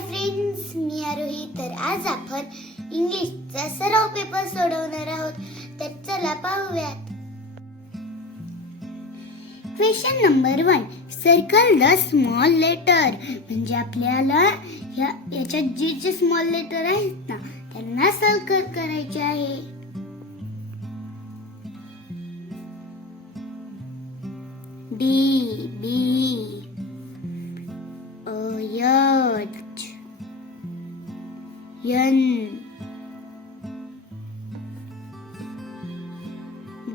Hi friends मी आरोही. तर आज आपण इंग्लिशचा सराव पेपर सोडवणार आहोत. तर चला पाहूयात. Question number one circle the small letter म्हणजे आपल्याला या याच्यात जे जे स्मॉल लेटर आहेत ना त्यांना सर्कल करायचे आहे. D B N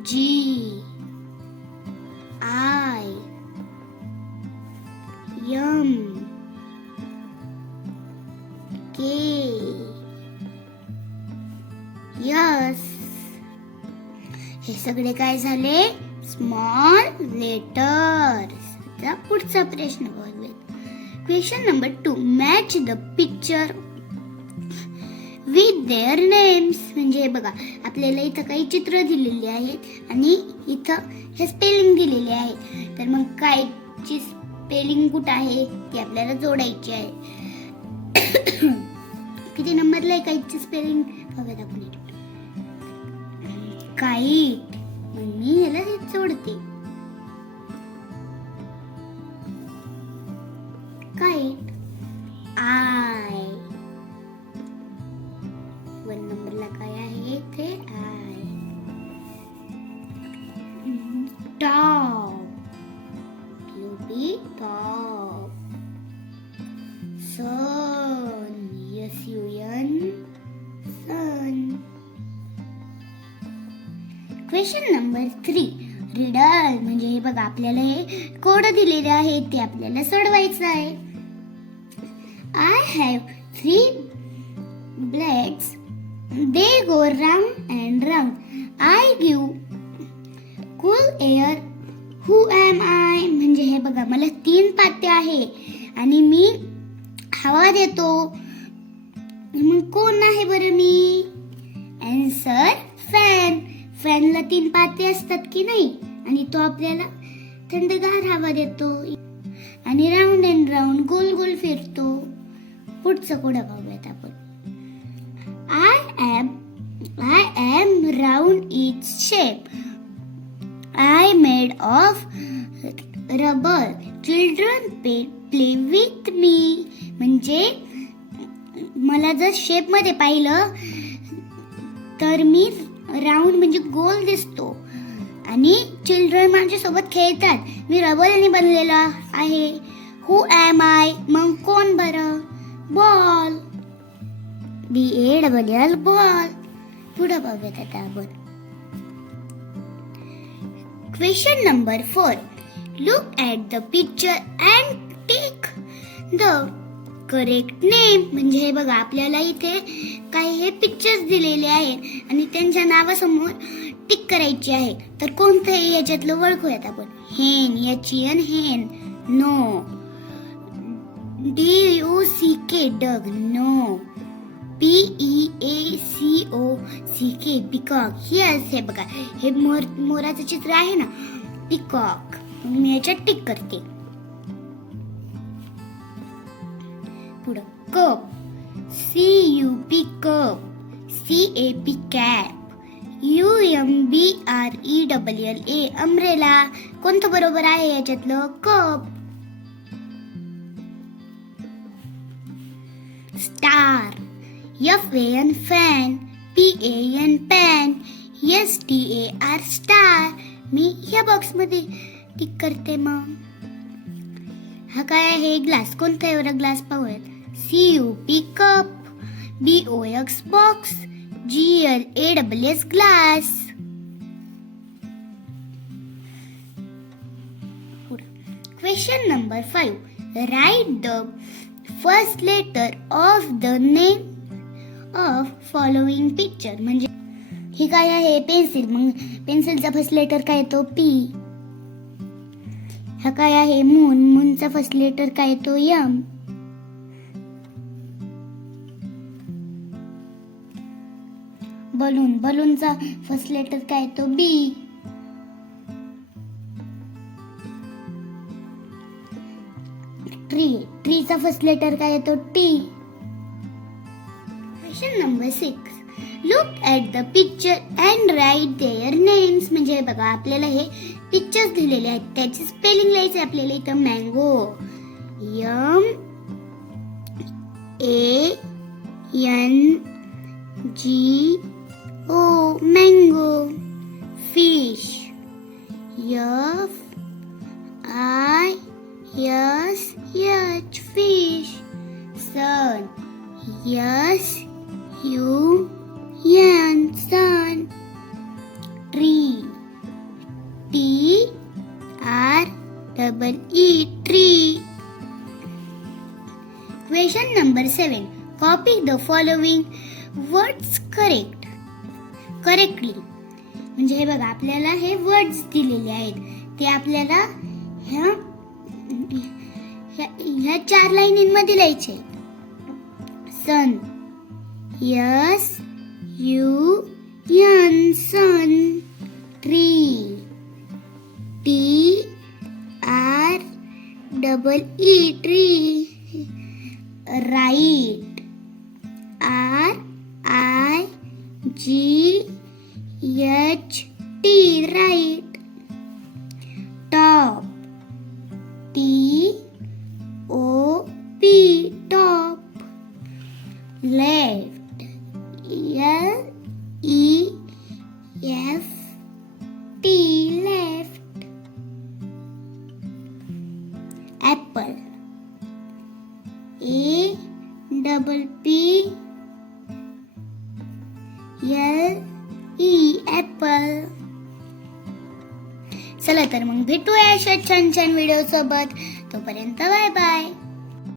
G. I. M K. Yes हे सगळे काय झाले? स्मॉल लेटर्स पुढचा प्रश्न बघूया question number two match the picture with their names म्हणजे बघा आपल्याला इथं काही चित्र दिलेली आहेत आणि इथं हे स्पेलिंग दिलेले आहे तर मग कायची स्पेलिंग कुठं आहे ती आपल्याला जोडायची आहे. किती नंबरला आहे काहीची स्पेलिंग बघत आपण काईट मग मी याला हे जोडते. काईट वन नंबरला काय आहे? ते I top U B top sun yes U N sun question number three riddle म्हणजे हे बघा आपल्याला हे कोड दिलेले आहे ते आपल्याला सोडवायचं आहे. I have three blacks they go round and round I give cool air. Who am I म्हणजे हे बघा मला तीन पाते आहे. आणि मी हवा देतो. मग कोण आहे बरं मी? अँसर फॅन फॅनला तीन पाते असतात की नाही? आणि तो आपल्याला थंडगार हवा देतो. आणि राऊंड अँड राऊंड गोल गोल फिरतो. पुढचं कुठं पाहूयात आपण? I am I am round each shape I made of rubber children play, play with me म्हणजे मला जर शेपमध्ये पाहिलं तर मी राऊंड म्हणजे गोल दिसतो. आणि चिल्ड्रन माझ्यासोबत खेळतात. मी रबरने बनलेला आहे. हु ॲम आय मग कोण बरं? Ball B A double L ball पुढं बघूयात आता आपण. Question number four look at the picture and take the correct name म्हणजे हे बघा आपल्याला इथे काही हे पिक्चर्स दिलेले आहेत आणि त्यांच्या नावासमोर टिक करायची आहे. तर कोणतंही याच्यातलं ओळखूयात आपण? हेन याची अन hen no D U C K duck no P E A C O C K peacock हे असे बघा हे मोर मोराचं चित्र आहे ना पिकॉक मी याच्यात टिक करते. पुढं cup C U P cup C A P cap U M B R E double L A umbrella कोणतं बरोबर आहे याच्यातलं? Cup star F A N fan P A N pan S T A R star मी ह्या बॉक्समध्ये tick करते मग. हा काय आहे? ग्लास कोणता एवढा ग्लास पाहूयात C U P cup B O X box G L A double S glass question number five write the first letter of the name of following picture म्हणजे ही काय आहे? पेन्सिल मग पेन्सिलचा फर्स्ट लेटर काय येतो? P हा काय आहे? मून मूनचा फर्स्ट लेटर काय येतो? यम बलून बलूनचा फर्स्ट लेटर काय येतो? बी ट्री ट्रीचा फर्स्ट लेटर काय येतो? T question number six look at the picture and write their names म्हणजे हे बघा आपल्याला हे पिक्चर्स दिलेले आहेत. त्याची स्पेलिंग लिहायचे आपल्याला इथं. Mango M A N G O mango fish F I S H fish sun S U N sun tree T R double E tree question number seven. Copy the following words correct correctly म्हणजे हे बघा आपल्याला हे words दिलेले आहेत. ते आपल्याला ह्या ह्या- ह्या चार लाईनींमध्ये लिहायचे sun. Yes, you and sun tree. T R double E tree. Right. R I G H will P L E apple चला तर मग भेटूया अशा छान छान व्हिडिओ सोबत. तोपर्यंत बाय बाय